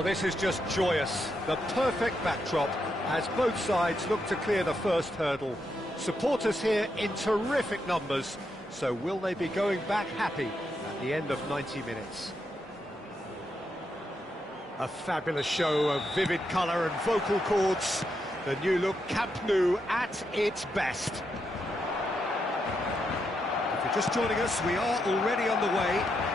Well, this is just joyous. The perfect backdrop as both sides look to clear the first hurdle. Supporters here in terrific numbers. So will they be going back happy at the end of 90 minutes? A fabulous show of vivid colour and vocal cords. The new look Camp Nou at its best. If you're just joining us, we are already on the way.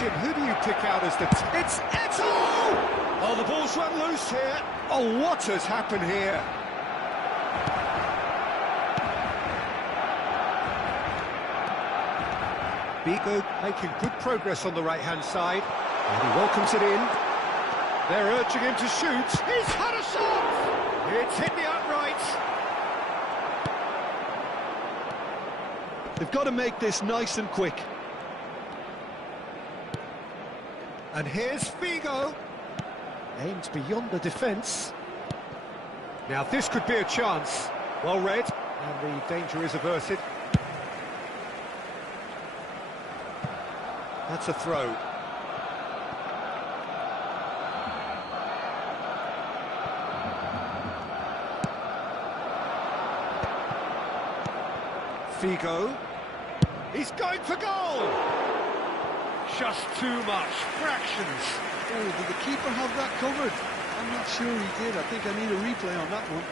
Jim, who do you pick out as the... It's Eto! Oh, the ball's run loose here. Oh, what has happened here? Bigo making good progress on the right-hand side. And he welcomes it in. They're urging him to shoot. He's had a shot! It's hit the upright. They've got to make this nice and quick. And here's Figo. Aimed beyond the defence. Now this could be a chance. Well read, and the danger is averted. That's a throw. Figo. He's going for goal! Just too much, fractions. Oh, did the keeper have that covered? I'm not sure he did. I think I need a replay on that one.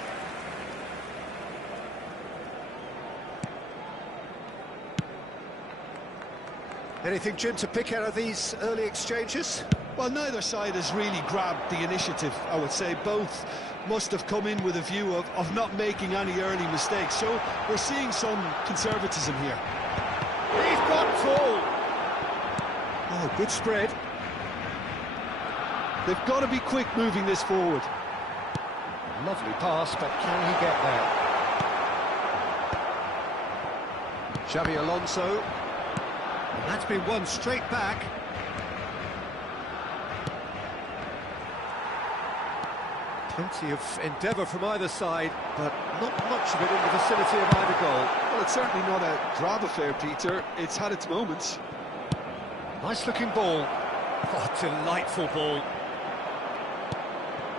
Anything, Jim, to pick out of these early exchanges? Well, neither side has really grabbed the initiative, I would say. Both must have come in with a view of not making any early mistakes. So we're seeing some conservatism here. He's got full. Oh, good spread. They've got to be quick moving this forward. Lovely pass, but can he get there? Xabi Alonso. And that's been won straight back. Plenty of endeavour from either side, but not much of it in the vicinity of either goal. Well, it's certainly not a drab affair, Peter. It's had its moments. Nice-looking ball. Oh, delightful ball.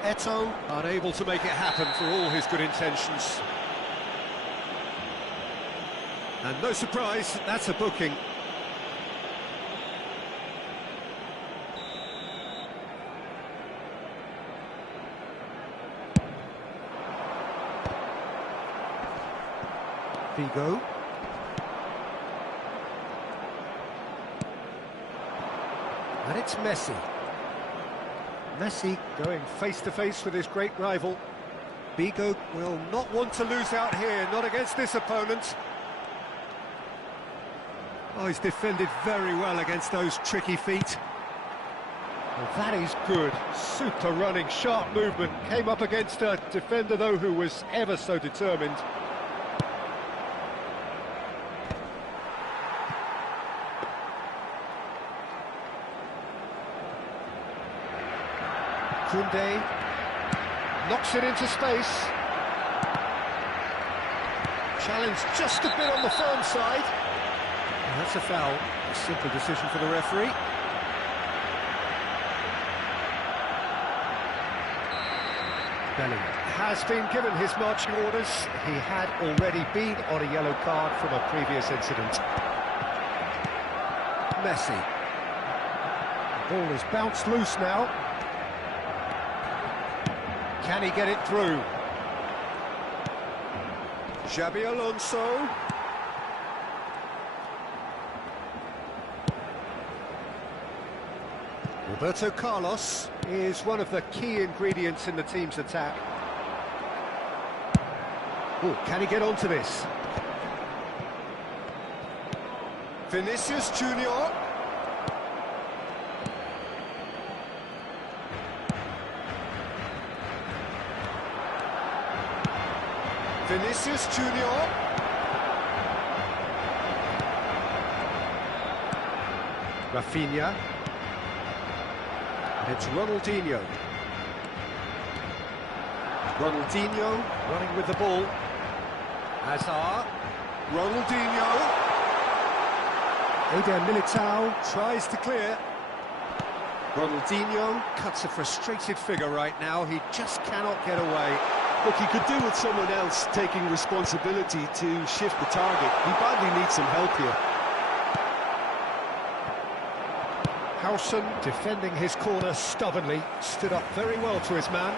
Eto'o unable to make it happen for all his good intentions. And no surprise, that's a booking. Figo. And it's Messi. Messi going face-to-face with his great rival. Figo will not want to lose out here, not against this opponent. Oh, he's defended very well against those tricky feet. Well, that is good. Super running, sharp movement. Came up against a defender, though, who was ever so determined. Koundé knocks it into space. Challenge just a bit on the firm side. And that's a foul. A simple decision for the referee. Bellingham has been given his marching orders. He had already been on a yellow card from a previous incident. Messi. The ball is bounced loose now. Can he get it through? Xabi Alonso. Roberto Carlos is one of the key ingredients in the team's attack. Oh, can he get onto this? Vinicius Junior. Vinicius Junior. Rafinha. And it's Ronaldinho. Ronaldinho running with the ball. Hazard. Ronaldinho. Eder Militao tries to clear. Ronaldinho cuts a frustrated figure right now. He just cannot get away. Look, he could do with someone else taking responsibility to shift the target. He badly needs some help here. Howson, defending his corner stubbornly, stood up very well to his man.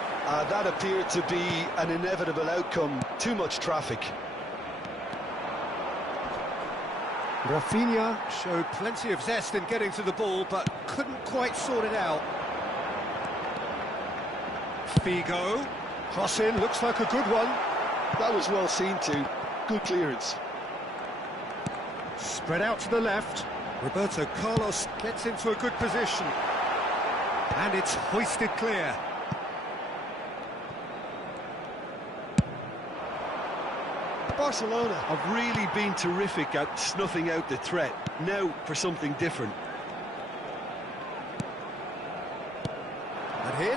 That appeared to be an inevitable outcome. Too much traffic. Rafinha showed plenty of zest in getting to the ball, but couldn't quite sort it out. Figo. Cross in, looks like a good one. That was well seen too. Good clearance. Spread out to the left. Roberto Carlos gets into a good position. And it's hoisted clear. Barcelona have really been terrific at snuffing out the threat. Now for something different.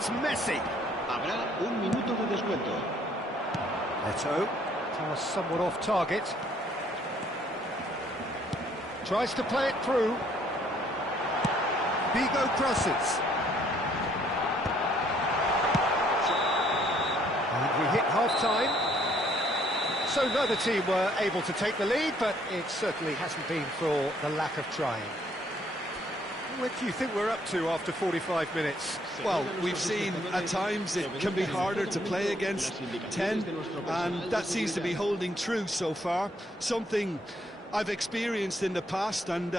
it's Messi. Habrá un minuto de descuento. Eto, pass somewhat off target. Tries to play it through. Vigo crosses. And we hit half-time. So neither team were able to take the lead, but it certainly hasn't been for the lack of trying. What do you think we're up to after 45 minutes? Well, we've seen at times it can be harder to play against 10, and that seems to be holding true so far. Something I've experienced in the past, and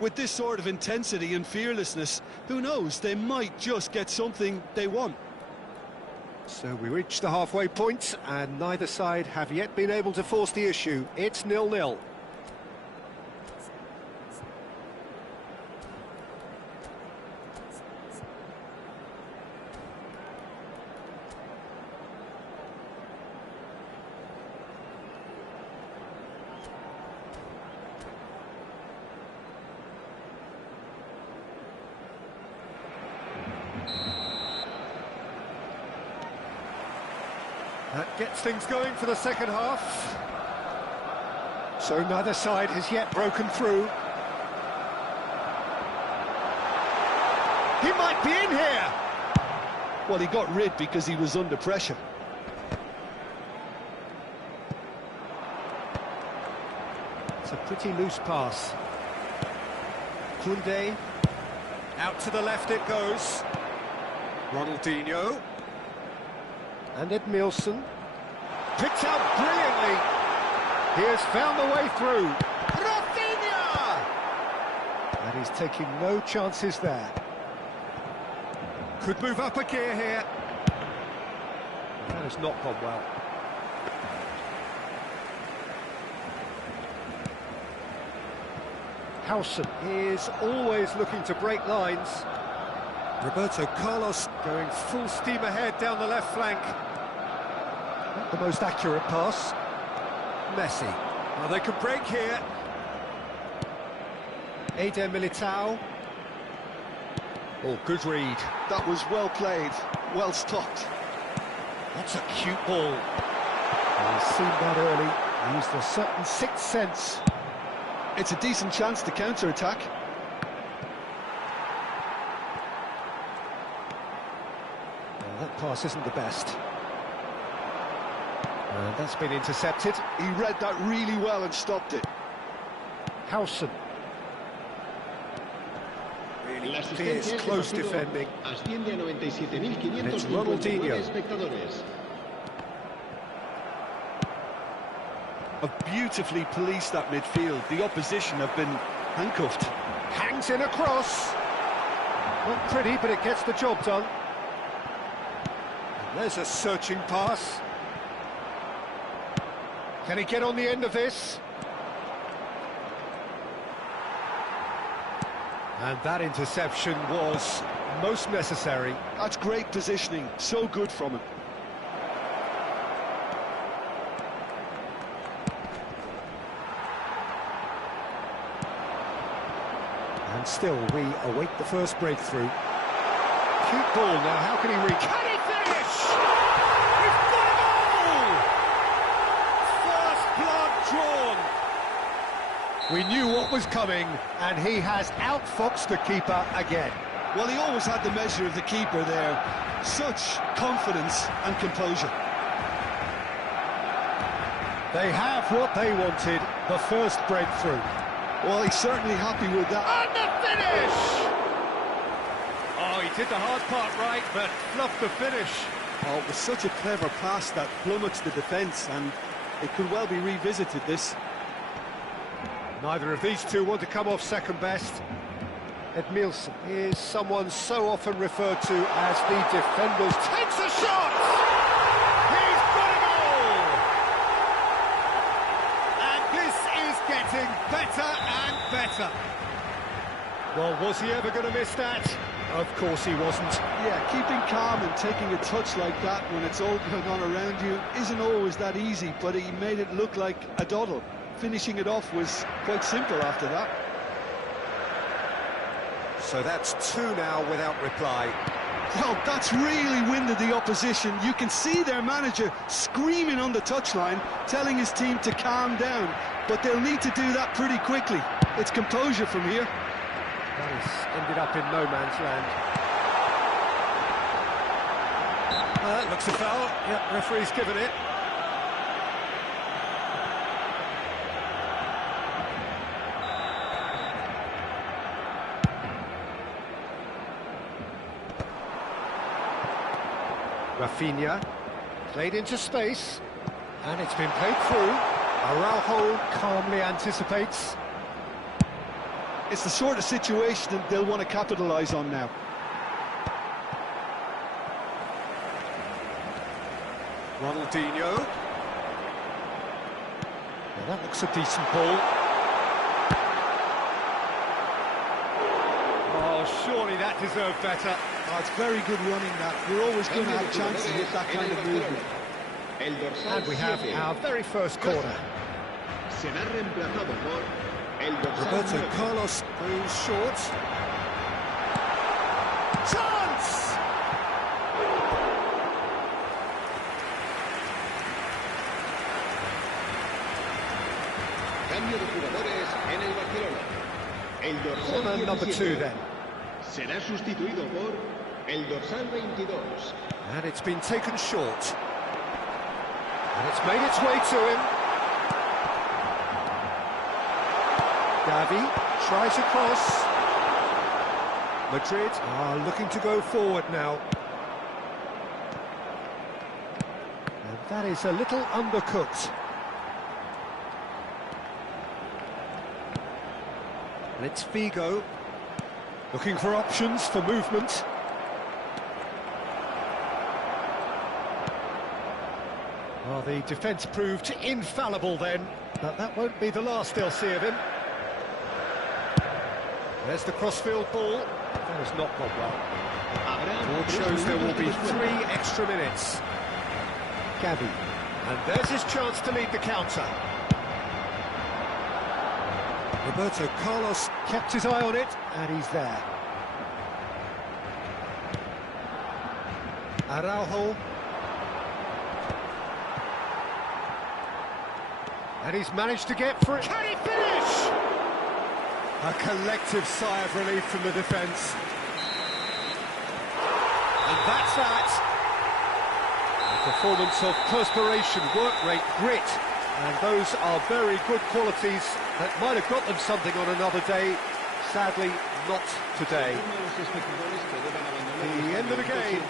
with this sort of intensity and fearlessness, who knows, they might just get something they want. So we reached the halfway point, and neither side have yet been able to force the issue. It's 0-0. That gets things going for the second half. So neither side has yet broken through. He might be in here! Well, he got rid because he was under pressure. It's a pretty loose pass. Koundé. Out to the left it goes. Ronaldinho. And Edmilson. Picked out brilliantly. He has found the way through. Rafinha! And he's taking no chances there. Could move up a gear here. That has not gone well. Howson is always looking to break lines. Roberto Carlos going full steam ahead down the left flank. Not the most accurate pass. Messi. Well, they could break here. Eder Militao. Oh, good read. That was well played, well stopped. That's a cute ball. Well, he's seen that early. Used a certain sixth sense. It's a decent chance to counter-attack. That pass isn't the best. And that's been intercepted. He read that really well and stopped it. Howson. Really fierce, close defending. It's Ronaldinho. Have beautifully policed that midfield. The opposition have been handcuffed. Hangs in a cross. Not pretty, but it gets the job done. And there's a searching pass. Can he get on the end of this? And that interception was most necessary. That's great positioning, so good from him. And still, we await the first breakthrough. Cute ball now, how can he reach? Can he finish? We've got a goal! First blood drawn. We knew what was coming, and he has outfoxed the keeper again. Well, he always had the measure of the keeper there. Such confidence and composure. They have what they wanted, the first breakthrough. Well, he's certainly happy with that. And the finish! Oh, he did the hard part right, but fluffed the finish. Oh, it was such a clever pass that flummoxed the defence, and it could well be revisited, this. Neither of these two want to come off second best. Edmilson is someone so often referred to as the defenders. Takes a shot! He's got a goal! And this is getting better and better. Well, was he ever going to miss that? Of course he wasn't. Yeah, keeping calm and taking a touch like that when it's all going on around you isn't always that easy, but he made it look like a doddle. Finishing it off was quite simple after that. So that's two now without reply. Well, that's really winded the opposition. You can see their manager screaming on the touchline, telling his team to calm down. But they'll need to do that pretty quickly. It's composure from here. That has ended up in no man's land. Looks a foul. Yeah, referee's given it. Rafinha, played into space, and it's been played through. Araujo calmly anticipates. It's the sort of situation that they'll want to capitalise on now. Ronaldinho. Well, that looks a decent ball. Oh, surely that deserved better. Oh, it's very good running that. You're always going to have chances with that kind of movement. And we have our very first corner. Roberto Carlos goes short. Chance! Cambio de jugadores en el Barcelona. El dorsal Corner number 2 then. será sustituido por el dorsal 22. And it's been taken short. And it's made its way to him. Gavi tries across. Madrid are looking to go forward now. And that is a little undercooked. And it's Figo looking for options for movement. Well, the defence proved infallible then, but that won't be the last they'll see of him. There's the crossfield ball. That has not gone well. Board shows there will be 3 extra minutes. Gavi. And there's his chance to lead the counter. Roberto Carlos kept his eye on it, and he's there. Araujo. And he's managed to get through. Can he finish? A collective sigh of relief from the defence. And that's that. A performance of perspiration, work rate, grit. And those are very good qualities that might have got them something on another day. Sadly, not today. The end of the game.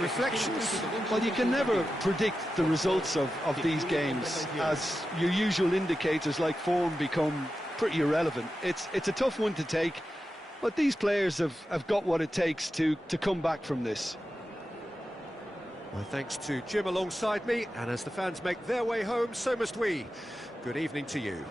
Reflections. Well, you can never predict the results of these games, as your usual indicators like form become pretty irrelevant. It's a tough one to take, but these players have got what it takes to come back from this. Well, thanks to Jim alongside me, and as the fans make their way home, so must we. Good evening to you.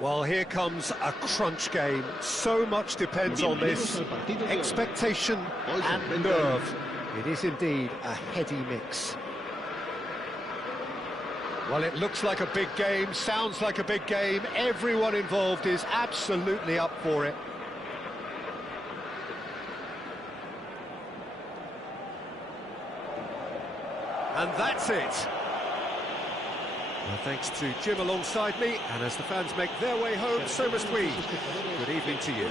Well, here comes a crunch game. So much depends on this. Expectation and nerve. It is indeed a heady mix. Well, it looks like a big game, sounds like a big game. Everyone involved is absolutely up for it. And that's it. Well, thanks to Jim alongside me, and as the fans make their way home, so must we. Good evening to you.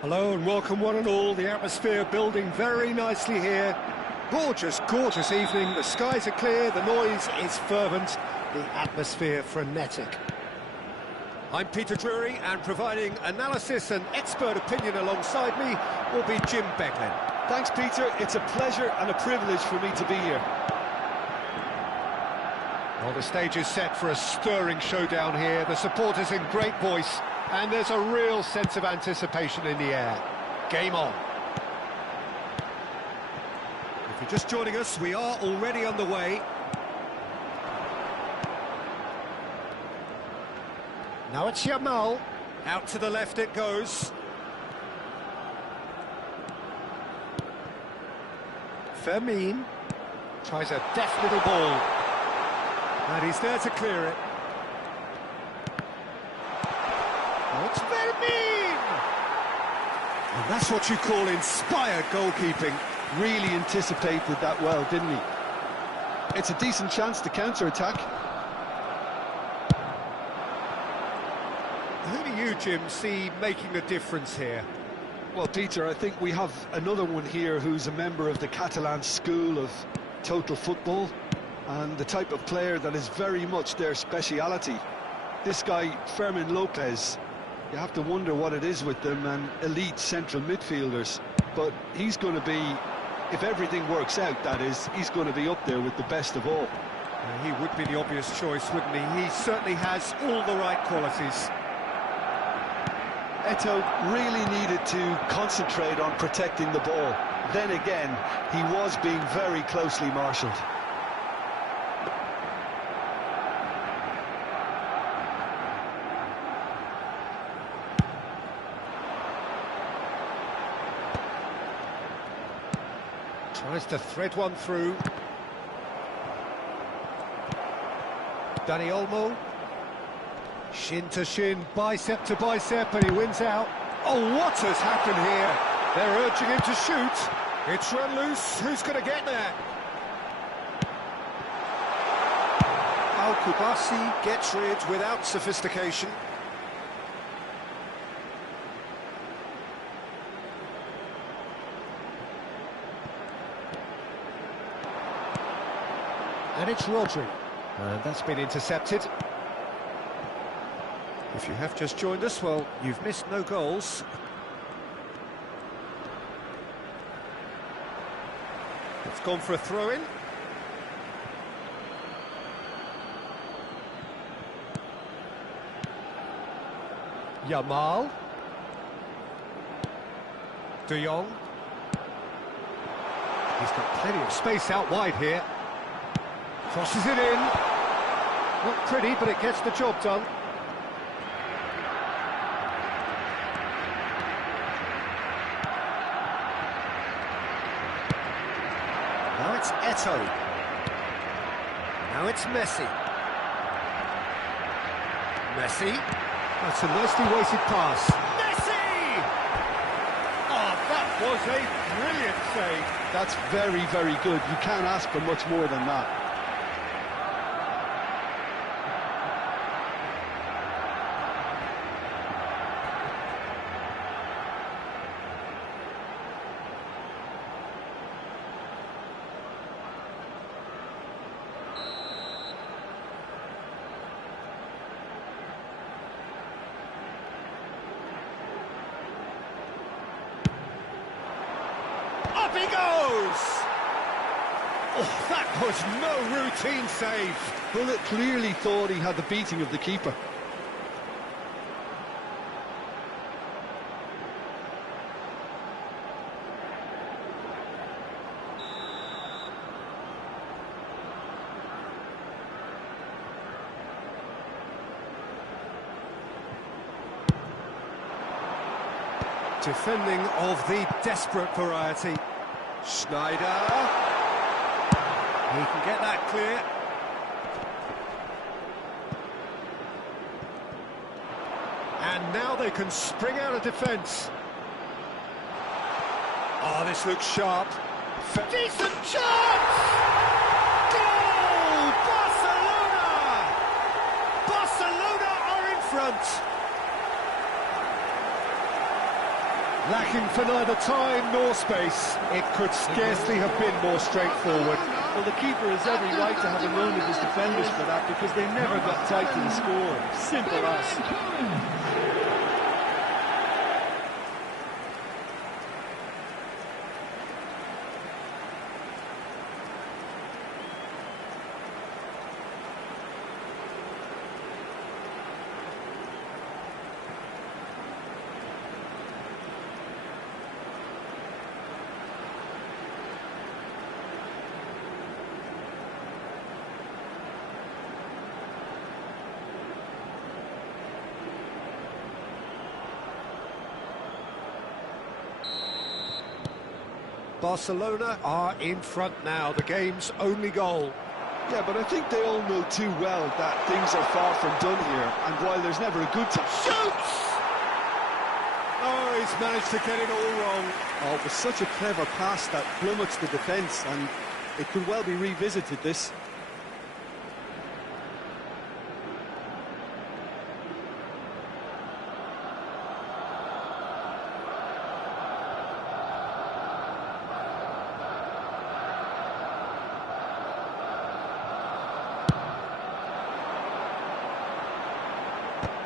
Hello and welcome one and all. The atmosphere building very nicely here. Gorgeous, gorgeous evening. The skies are clear, the noise is fervent, the atmosphere frenetic. I'm Peter Drury, and providing analysis and expert opinion alongside me will be Jim Beglin. Thanks, Peter. It's a pleasure and a privilege for me to be here. Well, the stage is set for a stirring showdown here. The supporters in great voice, and there's a real sense of anticipation in the air. Game on. If you're just joining us, we are already underway. Now it's Yamal. Out to the left it goes. Fermin tries a deft little ball. And he's there to clear it. Oh, it's Fermin! And that's what you call inspired goalkeeping. Really anticipated that well, didn't he? It's a decent chance to counter-attack. Who do you, Jim, see making a difference here? Well, Peter, I think we have another one here who's a member of the Catalan school of total football, and the type of player that is very much their speciality. This guy, Fermin Lopez, you have to wonder what it is with them and elite central midfielders. But he's going to be, if everything works out, that is, he's going to be up there with the best of all. He would be the obvious choice, wouldn't he? He certainly has all the right qualities. Eto'o really needed to concentrate on protecting the ball. Then again, he was being very closely marshalled. Tries to thread one through. Dani Olmo. Shin to shin, bicep to bicep, and he wins out. Oh, what has happened here? They're urging him to shoot. It's run loose. Who's going to get there? Al-Kubasi gets rid without sophistication. And it's Rodri. And that's been intercepted. If you have just joined us, well, you've missed no goals. It's gone for a throw-in. Yamal. De Jong. He's got plenty of space out wide here. Crosses it in. Not pretty, but it gets the job done. Now it's Eto'o. Now it's Messi. Messi. That's a nicely weighted pass. Messi! Oh, that was a brilliant save. That's very, very good. You can't ask for much more than that. Up he goes! Oh, that was no routine save. Bullet clearly thought he had the beating of the keeper. Defending of the desperate variety. Schneider. He can get that clear. And now they can spring out of defence. Oh, this looks sharp. Decent chance! Goal! Barcelona! Barcelona are in front. Lacking for neither time nor space. It could scarcely have been more straightforward. Well, the keeper has every right to have a loan of his defenders for that because they never got tight to the score. Simple as. Barcelona are in front now, the game's only goal. Yeah, but I think they all know too well that things are far from done here, and while there's never a good time... Shoots! Oh, he's managed to get it all wrong. Oh, it was such a clever pass that plummets the defence, and it could well be revisited, this.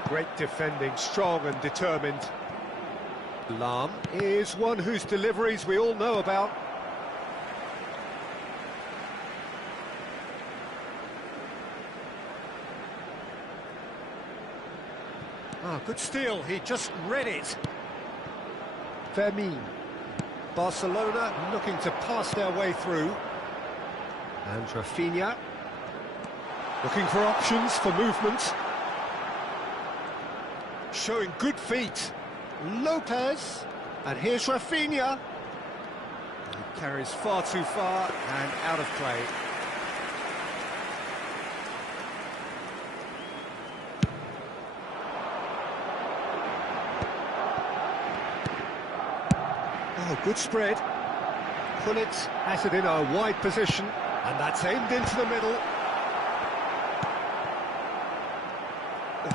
Great defending, strong and determined. Lam is one whose deliveries we all know about. Ah, good steal, he just read it. Fermin. Barcelona looking to pass their way through. And Rafinha looking for options for movement. Showing good feet. Lopez. And here's Rafinha. He carries far too far and out of play. Oh, good spread. Pullet has it in a wide position, and that's aimed into the middle.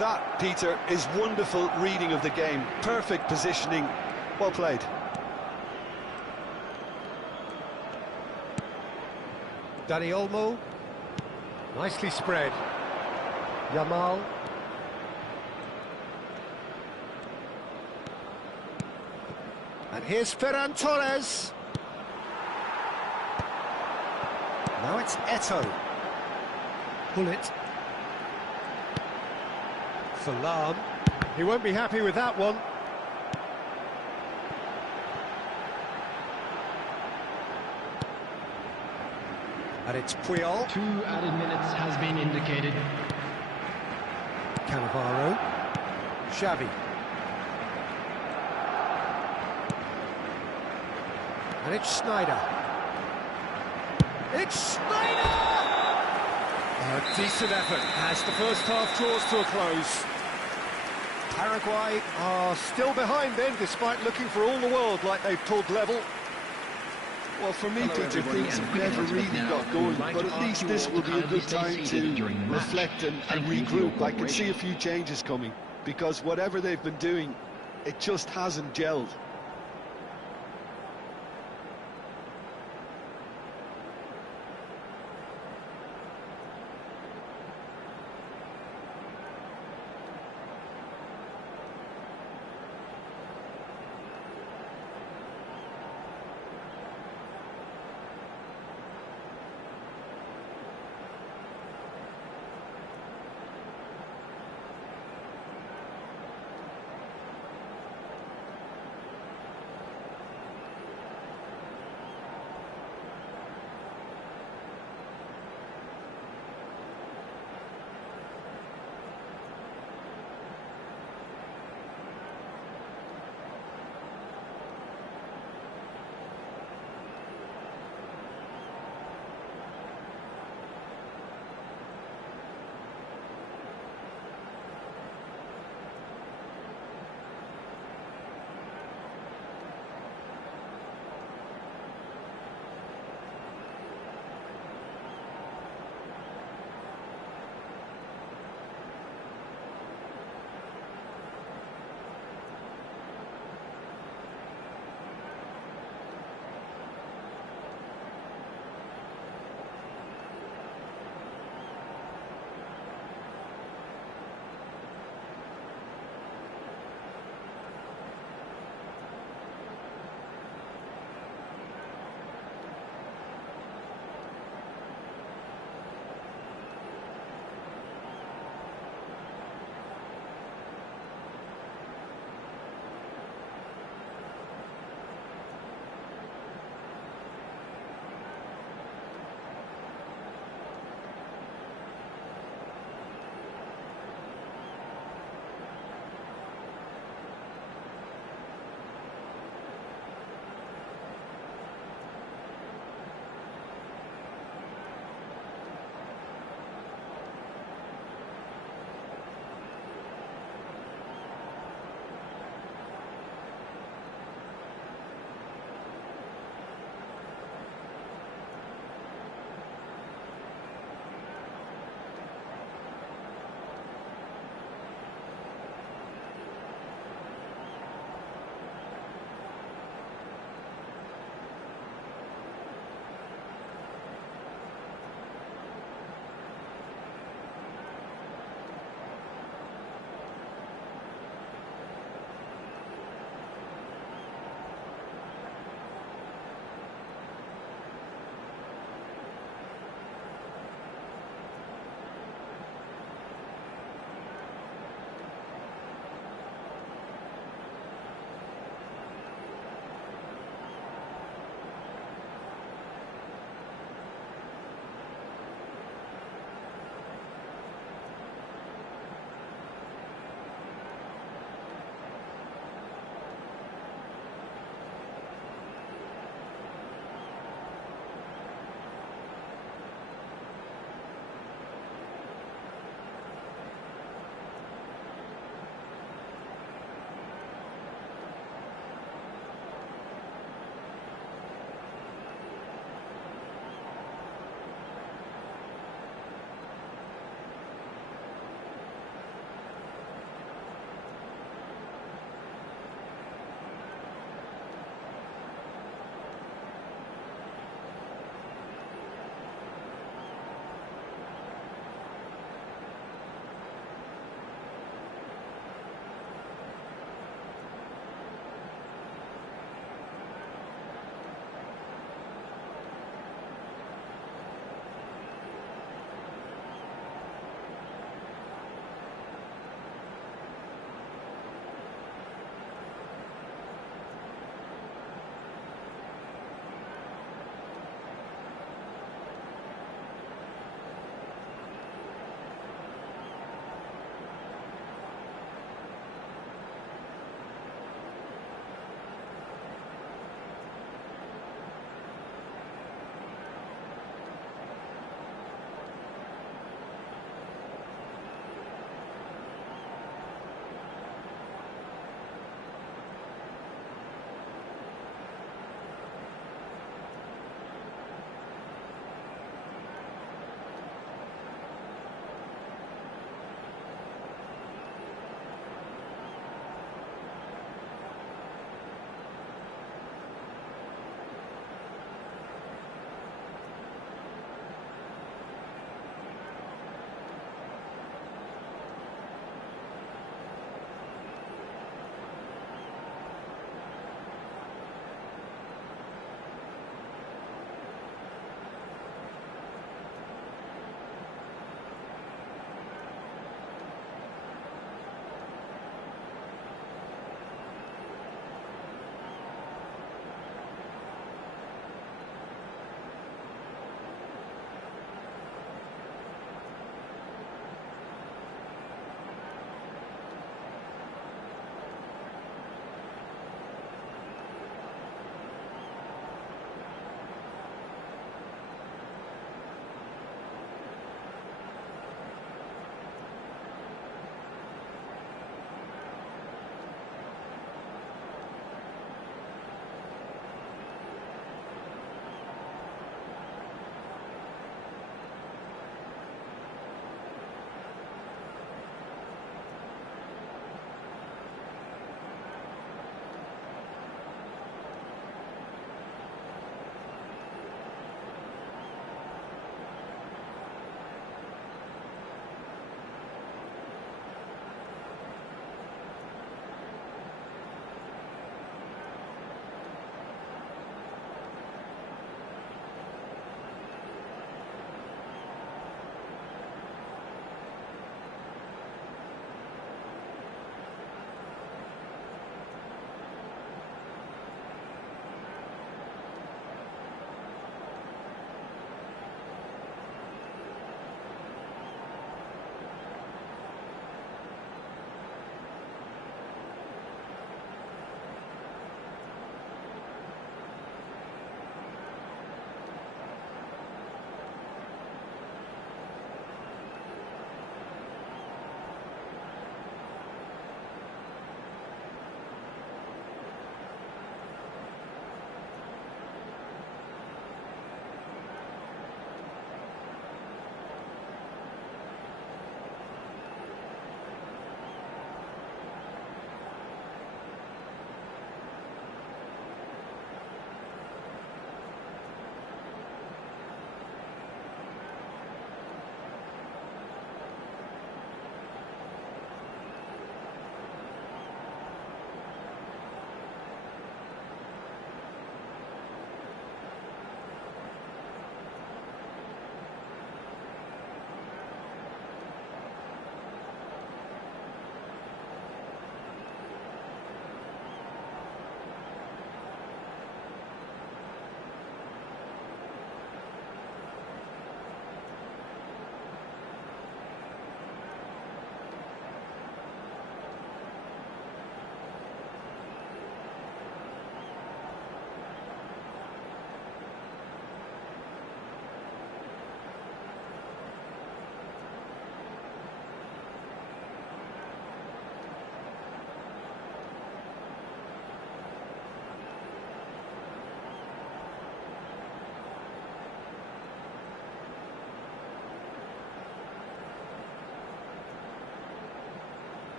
That, Peter, is wonderful reading of the game. Perfect positioning. Well played. Dani Olmo. Nicely spread. Yamal. And here's Ferran Torres. Now it's Eto'o. Pull it. Salam. He won't be happy with that one. And it's Puyol. 2 added minutes has been indicated. Cannavaro. Xavi. And it's Snyder. It's Snyder! A decent effort as the first half draws to a close. Paraguay are still behind then, despite looking for all the world like they've pulled level. Well, for me, Peter, things never really got going, but at least this will be a good time to reflect and regroup. I can see a few changes coming, because whatever they've been doing, it just hasn't gelled.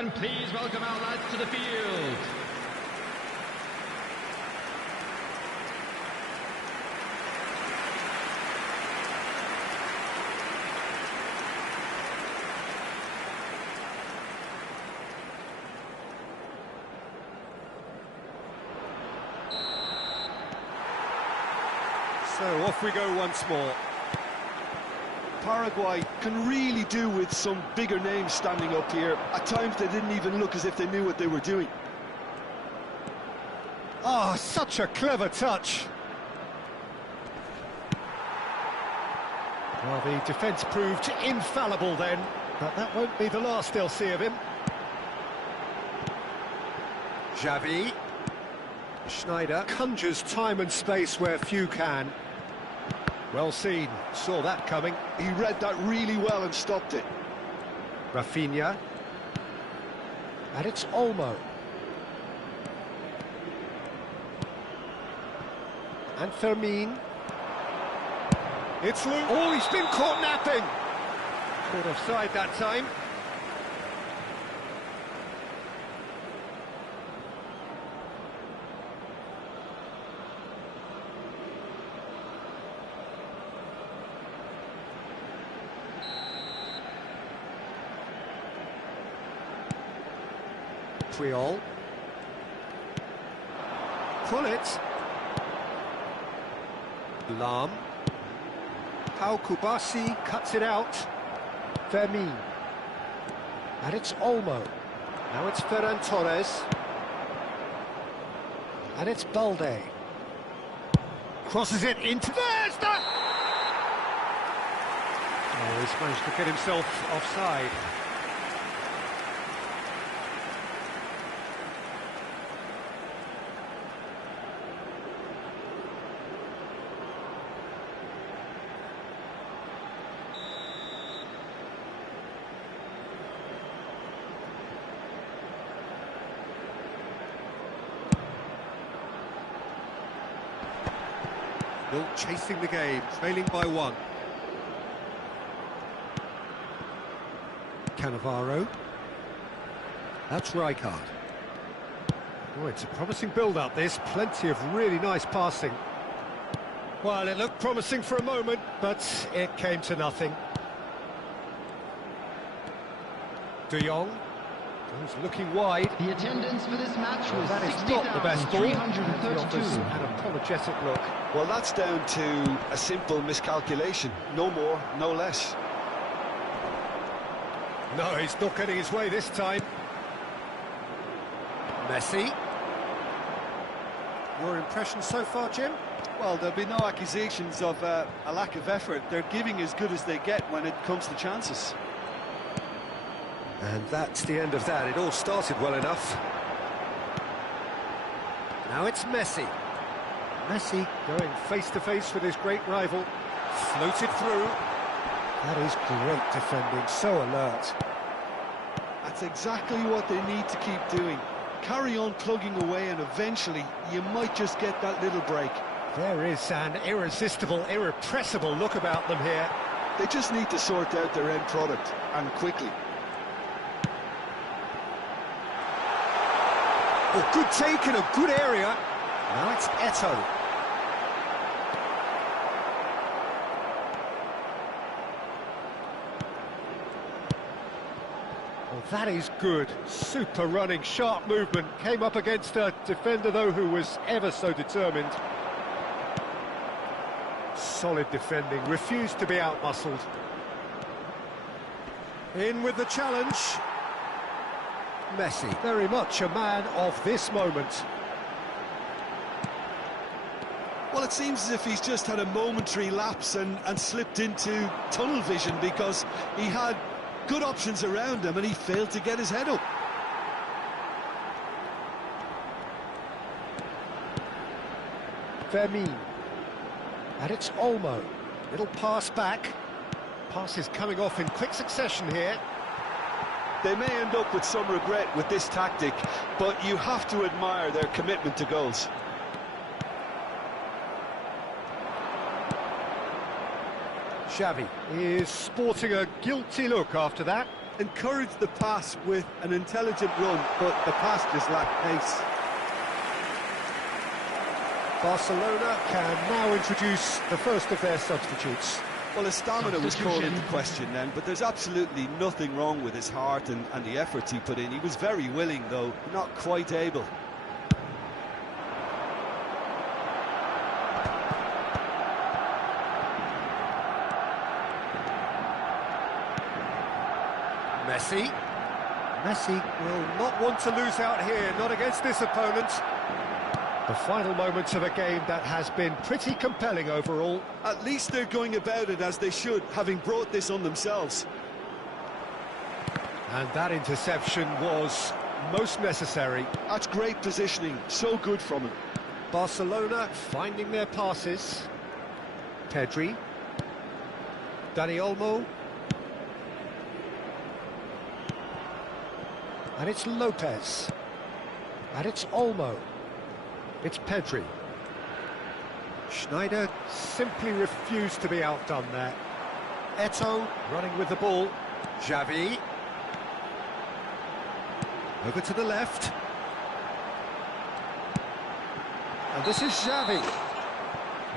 And please welcome our lads to the field. So off we go once more. Paraguay can really do with some bigger names standing up here. At times they didn't even look as if they knew what they were doing. Ah, such a clever touch. Well, the defence proved infallible then, but that won't be the last they'll see of him. Xavi. Schneider conjures time and space where few can. Well seen, saw that coming. He read that really well and stopped it. Rafinha. And it's Olmo. And Fermin. It's Luke. Oh, he's been caught napping. Caught offside that time. Triol. Pull it. Lam. Pau Kubasi cuts it out. Fermin. And it's Olmo. Now it's Ferran Torres. And it's Balde. Crosses it into... There's that! Oh, he's managed to get himself offside. Still chasing the game, trailing by one. Cannavaro. That's Rijkaard. Oh, it's a promising build-up, this. Plenty of really nice passing. Well, it looked promising for a moment, but it came to nothing. De Jong. He's looking wide. The attendance for this match was that is not the best ball. He offers 60,332. an apologetic look. Well, that's down to a simple miscalculation. No more, no less. No, he's not getting his way this time. Messi. Your impression so far, Jim? Well, there'll be no accusations of a lack of effort. They're giving as good as they get when it comes to chances. And that's the end of that. It all started well enough. Now it's Messi. Messi going face-to-face with his great rival. Floated through. That is great defending, so alert. That's exactly what they need to keep doing. Carry on plugging away and eventually you might just get that little break. There is an irresistible, irrepressible look about them here. They just need to sort out their end product, and quickly. Oh, good take in a good area. Now it's Eto'o. Well, that is good. Super running, sharp movement. Came up against a defender, though, who was ever so determined. Solid defending, refused to be outmuscled. In with the challenge. Messi, very much a man of this moment. Well, it seems as if he's just had a momentary lapse and slipped into tunnel vision because he had good options around him and he failed to get his head up. Fermin. And it's Olmo. Little pass back. Pass is coming off in quick succession here. They may end up with some regret with this tactic, but you have to admire their commitment to goals. Xavi is sporting a guilty look after that. encouraged the pass with an intelligent run, but the pass just lacked pace. Barcelona can now introduce the first of their substitutes. Well, his stamina was called into question then, but there's absolutely nothing wrong with his heart and the efforts he put in. He was very willing, though not quite able. Messi. Messi will not want to lose out here, not against this opponent. The final moments of a game that has been pretty compelling overall. At least they're going about it as they should, having brought this on themselves. And that interception was most necessary. That's great positioning, so good from him. Barcelona finding their passes. Pedri. Dani Olmo. And it's Lopez. And it's Olmo. It's Pedri. Schneider simply refused to be outdone there. Eto'o running with the ball. Xavi. Over to the left. And this is Xavi.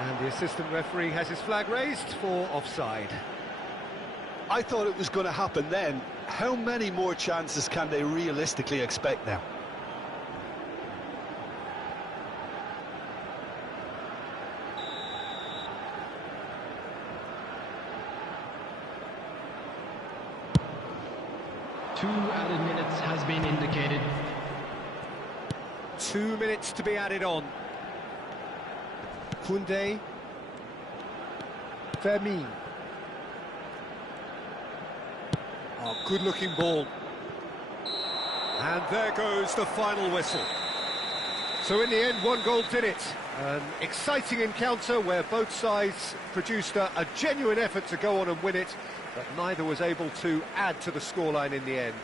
And the assistant referee has his flag raised for offside. I thought it was going to happen then. How many more chances can they realistically expect now? Two added minutes has been indicated. 2 minutes to be added on. Koundé. Fermin. Oh, good-looking ball. And there goes the final whistle. So in the end, one goal did it. An exciting encounter where both sides produced a genuine effort to go on and win it, but neither was able to add to the scoreline in the end.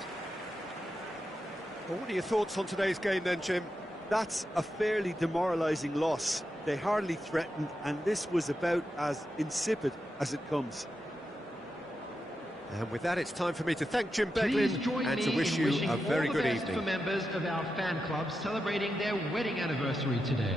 Well, what are your thoughts on today's game then, Jim? That's a fairly demoralising loss. They hardly threatened, and this was about as insipid as it comes. And with that, it's time for me to thank Jim Please Beglin join and to me wish in you wishing a very all the good best evening. for members of our fan club celebrating their wedding anniversary today.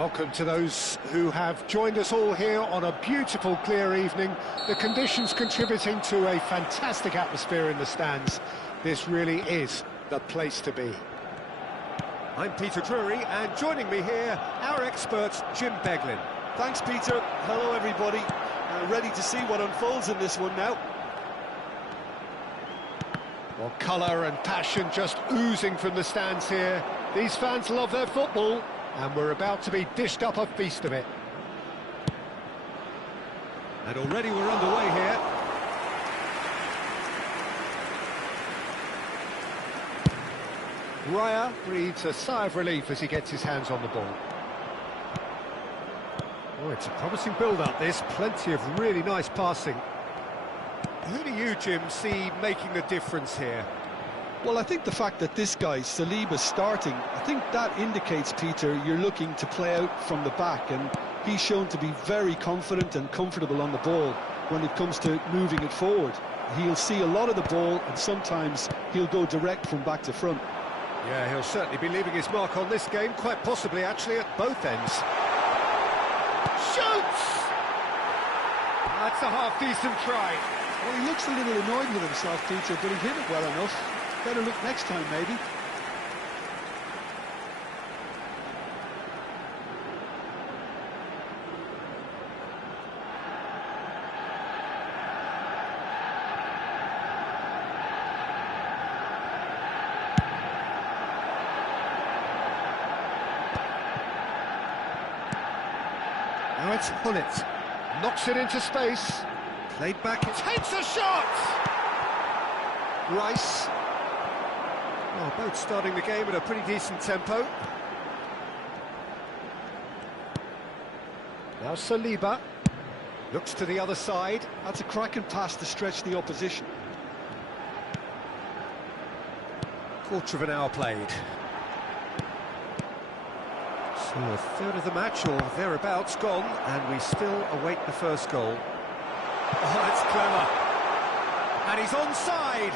Welcome to those who have joined us all here on a beautiful, clear evening. The conditions contributing to a fantastic atmosphere in the stands. This really is the place to be. I'm Peter Drury, and joining me here, our expert, Jim Beglin. Thanks, Peter. Hello, everybody. Ready to see what unfolds in this one now. Well, colour and passion just oozing from the stands here. These fans love their football, and we're about to be dished up a feast of it. And already we're underway here. Raya breathes a sigh of relief as he gets his hands on the ball. Oh, it's a promising build-up, this. Plenty of really nice passing. Who do you, Jim, see making the difference here? Well, I think the fact that this guy, Saliba's starting, I think that indicates, Peter, you're looking to play out from the back, and he's shown to be very confident and comfortable on the ball when it comes to moving it forward. He'll see a lot of the ball, and sometimes he'll go direct from back to front. Yeah, he'll certainly be leaving his mark on this game, quite possibly, actually, at both ends. Shoots! That's a half-decent try. Well, he looks a little annoyed with himself, Peter, but he hit it well enough. Better look next time, maybe. Now it's Hullet. Knocks it into space. Played back, it takes a shot! Rice. Well, both starting the game at a pretty decent tempo. Now Saliba. Looks to the other side. That's a cracking pass to stretch the opposition. Quarter of an hour played. So a third of the match, or thereabouts, gone, and we still await the first goal. Oh, that's clever. And he's onside.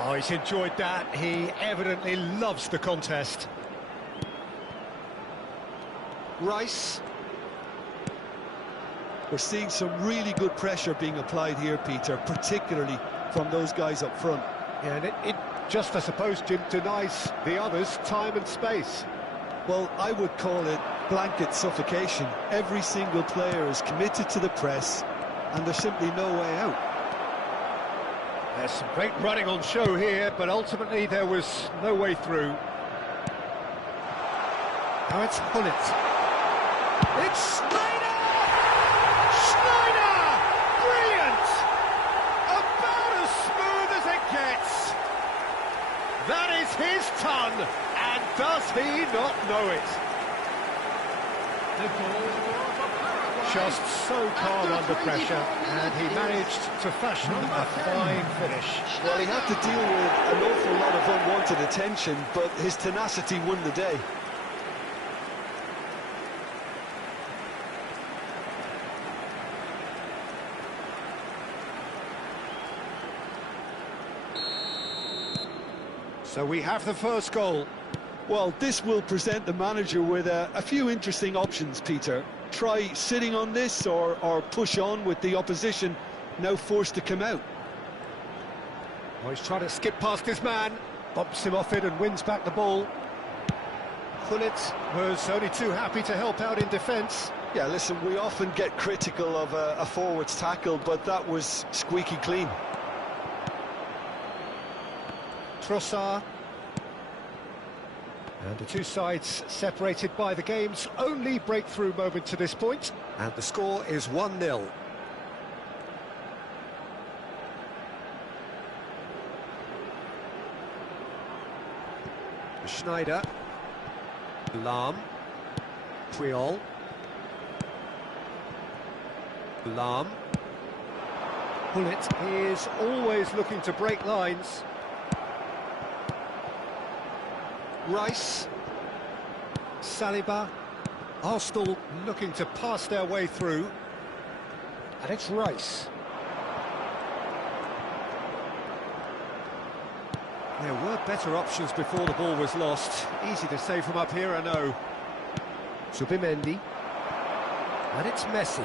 Oh, he's enjoyed that. He evidently loves the contest. Rice. We're seeing some really good pressure being applied here, Peter, particularly from those guys up front. Yeah, and it just, I suppose, Jim, denies the others time and space. Well, I would call it blanket suffocation. Every single player is committed to the press, and there's simply no way out. There's some great running on show here, but ultimately there was no way through. Now it's Hullet. It's Schneider! Schneider! Brilliant! About as smooth as it gets. That is his ton, and does he not know it? Just so calm under pressure, and he managed to fashion a fine finish. Well, he had to deal with an awful lot of unwanted attention, but his tenacity won the day. So we have the first goal. Well, this will present the manager with a few interesting options, Peter. Try sitting on this or push on with the opposition now forced to come out. Oh, he's trying to skip past his man, bumps him off it and wins back the ball. Hullet was only too happy to help out in defence. Yeah, listen, we often get critical of a forward's tackle, but that was squeaky clean. Trossard. And the two sides separated by the game's only breakthrough moment to this point. And the score is 1-0. Schneider. Lahm. Puyol. Lahm. Hullet is always looking to break lines. Rice. Saliba. Arsenal looking to pass their way through. And it's Rice. There were better options before the ball was lost. Easy to say from up here, I know. Zubimendi. And it's Messi.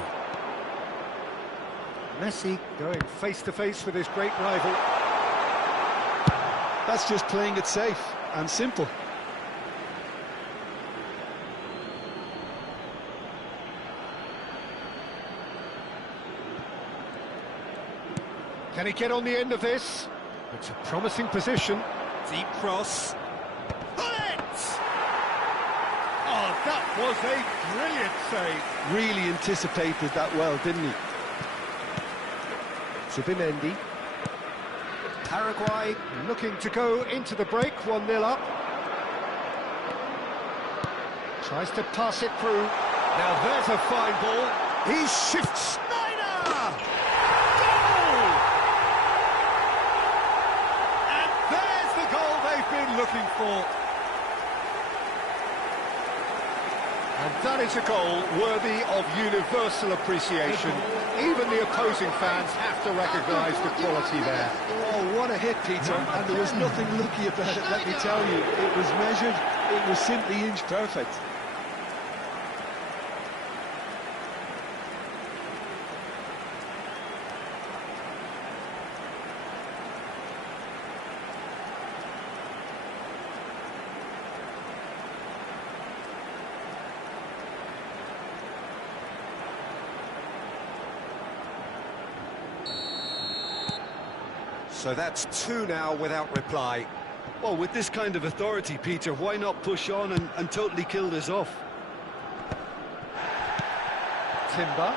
Messi going face-to-face with his great rival. That's just playing it safe and simple. Can he get on the end of this? It's a promising position. Deep cross. Bullet! Oh, that was a brilliant save. Really anticipated that well, didn't he? Zubimendi. Paraguay looking to go into the break, 1-0 up. Tries to pass it through. Now there's a fine ball. He shifts. Snyder! Goal! And there's the goal they've been looking for. And that is a goal worthy of universal appreciation. Even the opposing fans have to recognise the quality there. Oh, what a hit, Peter, and there was nothing lucky about it, let me tell you. It was measured, it was simply inch perfect. So that's 2 now without reply. Well, with this kind of authority, Peter, why not push on and totally kill this off? Timber.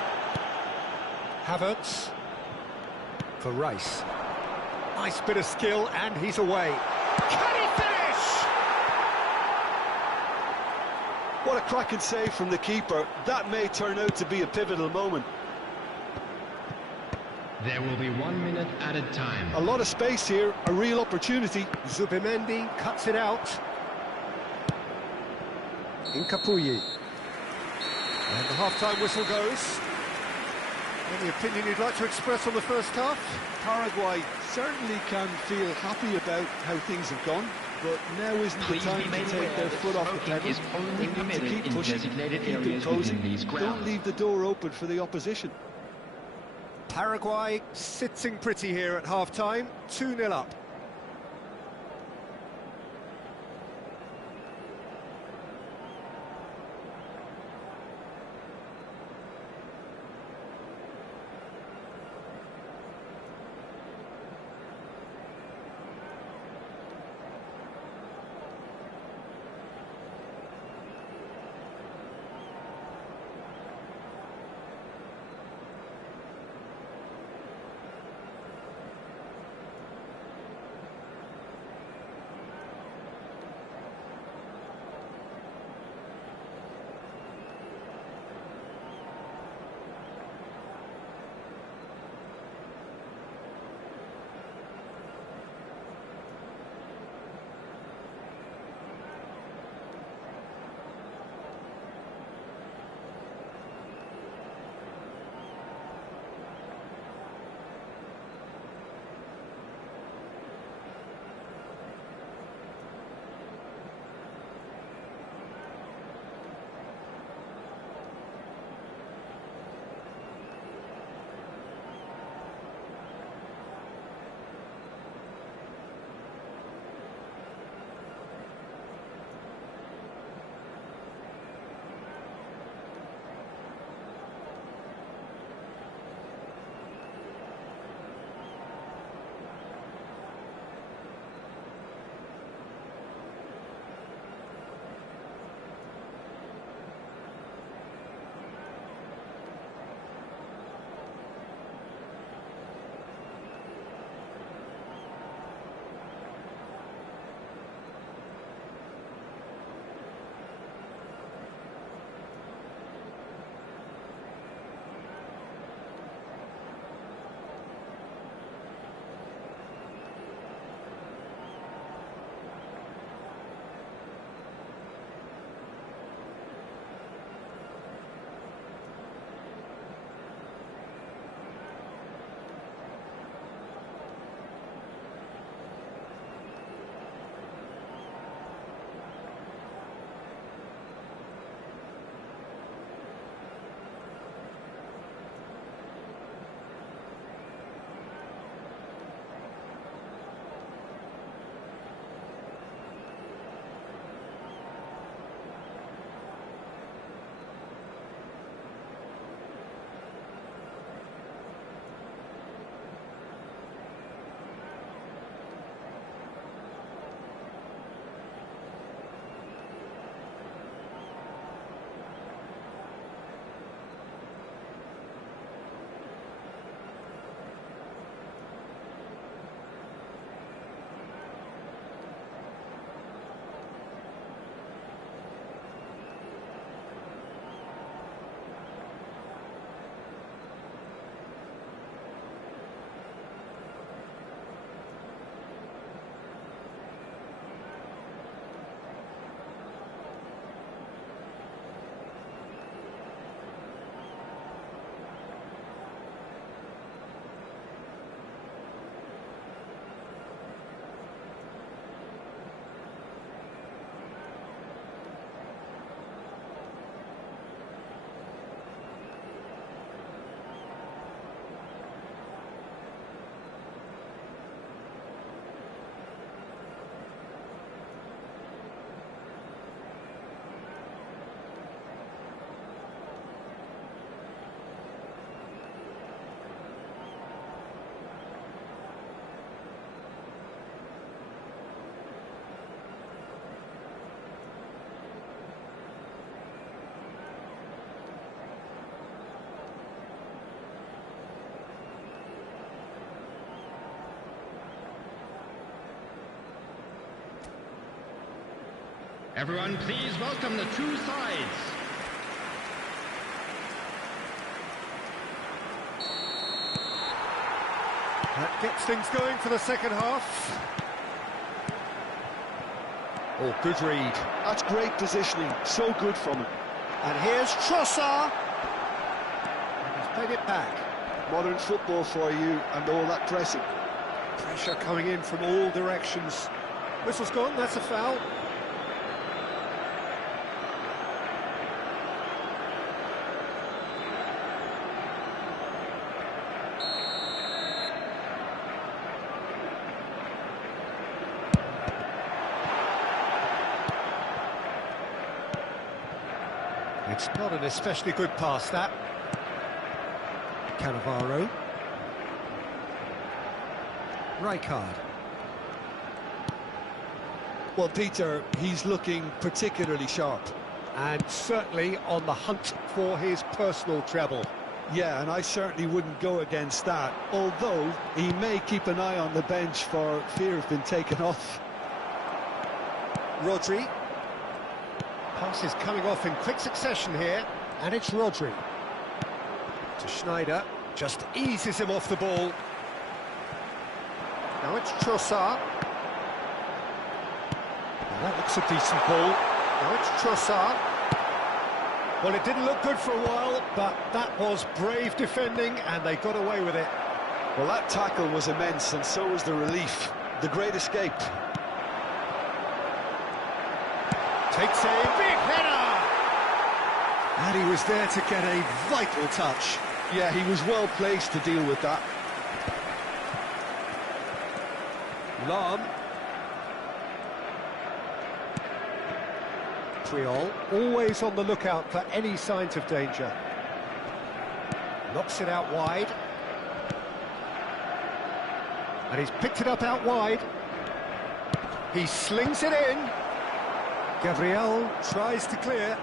Havertz. For Rice. Nice bit of skill, and he's away. Can he finish? What a cracking save from the keeper. That may turn out to be a pivotal moment. There will be 1 minute added time. A lot of space here, a real opportunity. Zubimendi cuts it out. Incapuyi. And the half-time whistle goes. Any opinion you'd like to express on the first half? Paraguay certainly can feel happy about how things have gone, but now isn't the time to take their foot off the pedal. They need to keep pushing, keep imposing. Don't leave the door open for the opposition. Paraguay sitting pretty here at half-time, 2-0 up. Everyone, please welcome the two sides. That gets things going for the second half. Oh, good read. That's great positioning, so good from him. And here's Trossard. And he's played it back. Modern football for you, and all that pressing. Pressure coming in from all directions. Whistle's gone, that's a foul. It's not an especially good pass, that. Cannavaro. Rijkaard. Well, Peter, he's looking particularly sharp. And certainly on the hunt for his personal treble. Yeah, and I certainly wouldn't go against that, although he may keep an eye on the bench for fear of being taken off. Rodri. Pass is coming off in quick succession here, and it's Rodri. To Schneider, just eases him off the ball. Now it's Trossard. Now that looks a decent ball. Now it's Trossard. Well, it didn't look good for a while, but that was brave defending, and they got away with it. Well, that tackle was immense, and so was the relief. The great escape. Takes a big header! And he was there to get a vital touch. Yeah, he was well placed to deal with that. Lahm. Triol, always on the lookout for any signs of danger. Knocks it out wide. And he's picked it up out wide. He slings it in. Gabriel tries to clear.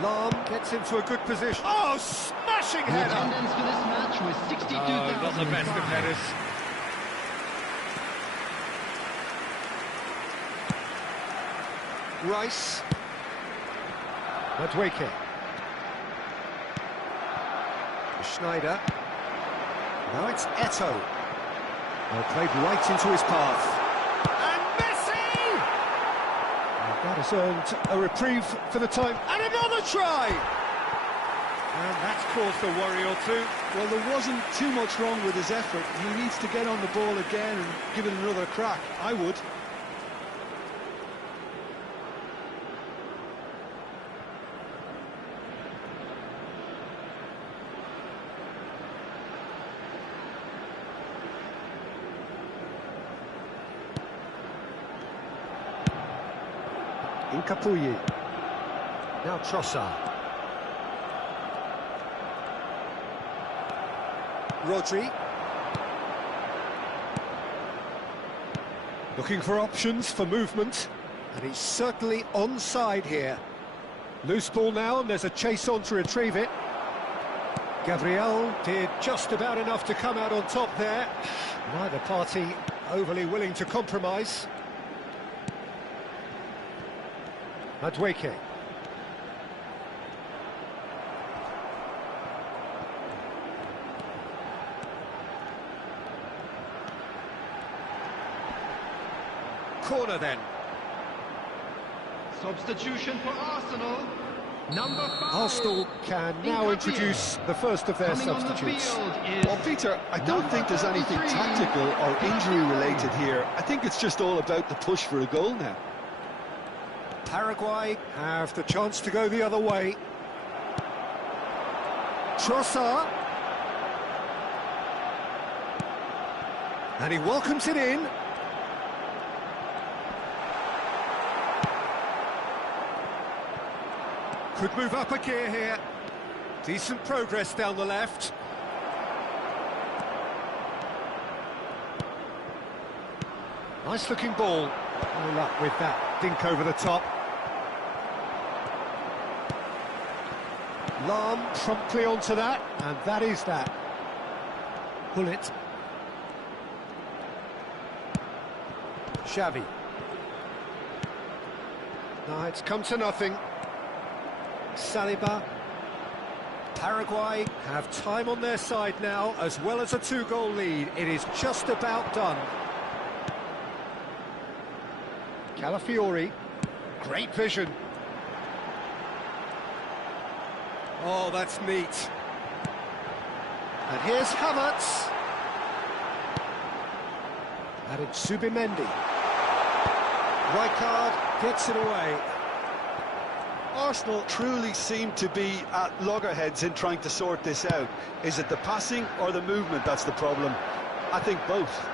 Lahm gets into a good position. Oh, smashing The header! attendance for this match was 62,000. Not the best of headers. Rice. Madueke. Schneider. Now it's Eto'o. Well, played right into his path. And Messi! And that has earned a reprieve for the time. And another try! And that's caused a worry or two. Well, there wasn't too much wrong with his effort. He needs to get on the ball again and give it another crack. I would. Incapuyi. Now Trossard. Rodri. Looking for options for movement, and he's certainly onside here. Loose ball now, and there's a chase on to retrieve it. Gabriel did just about enough to come out on top there. Neither party overly willing to compromise. Madueke. Corner then. Substitution for Arsenal. Number 5. Arsenal can now introduce the first of their Coming on the substitutes. field is Well, Peter, I don't think there's anything tactical or injury-related here. I think it's just all about the push for a goal now. Paraguay have the chance to go the other way. Trossard. And he welcomes it in. Could move up a gear here. Decent progress down the left. Nice looking ball. No luck with that dink over the top. Lahm promptly onto that, and that is that. Hullet. No, it's come to nothing. Saliba. Paraguay have time on their side now, as well as a 2-goal lead. It is just about done. Calafiori. Great vision. Oh, that's neat. And here's Havertz. And it's Subimendi. Rijkaard gets it away. Arsenal truly seem to be at loggerheads in trying to sort this out. Is it the passing or the movement that's the problem? I think both.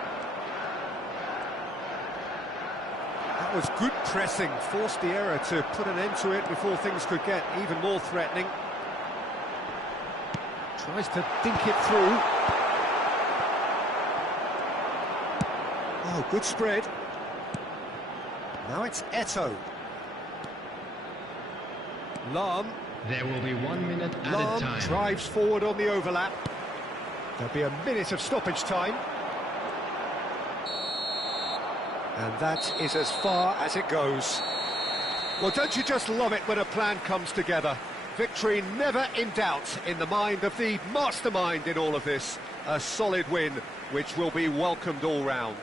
That was good pressing, forced the error to put an end to it before things could get even more threatening. Tries to dink it through. Oh, good spread. Now it's Eto'o. Lahm. There will be 1 minute added Lahm time. drives forward on the overlap. There'll be a minute of stoppage time. And that is as far as it goes. Well, don't you just love it when a plan comes together? Victory never in doubt in the mind of the mastermind in all of this. A solid win, which will be welcomed all round.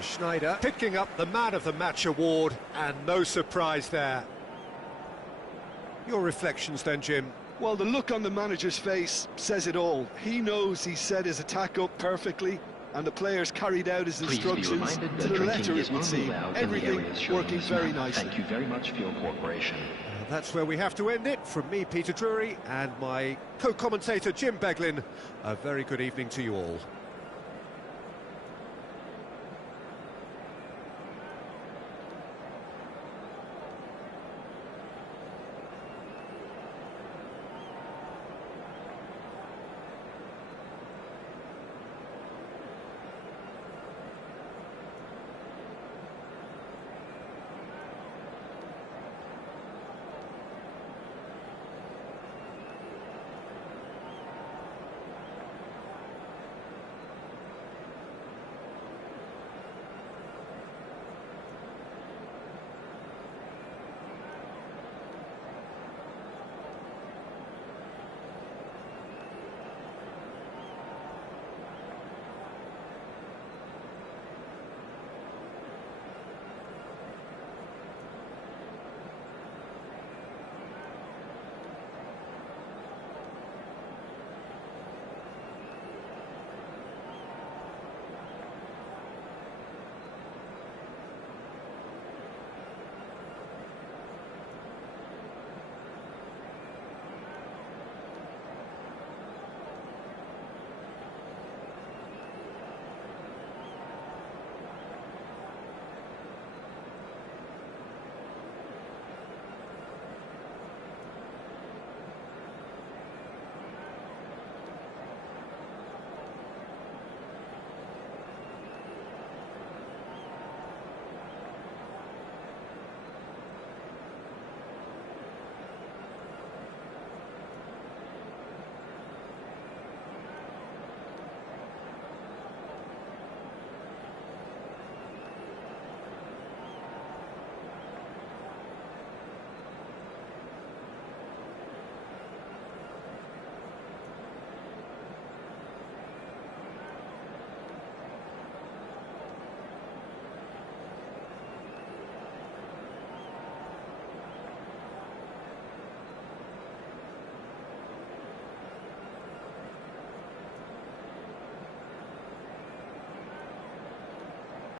Schneider picking up the Man of the Match award, and no surprise there. Your reflections then, Jim? Well, the look on the manager's face says it all. He knows he set his attack up perfectly, and the players carried out his instructions to the letter, it would seem. Everything working very nicely. Thank you very much for your cooperation. That's where we have to end it. From me, Peter Drury, and my co-commentator, Jim Beglin, a very good evening to you all.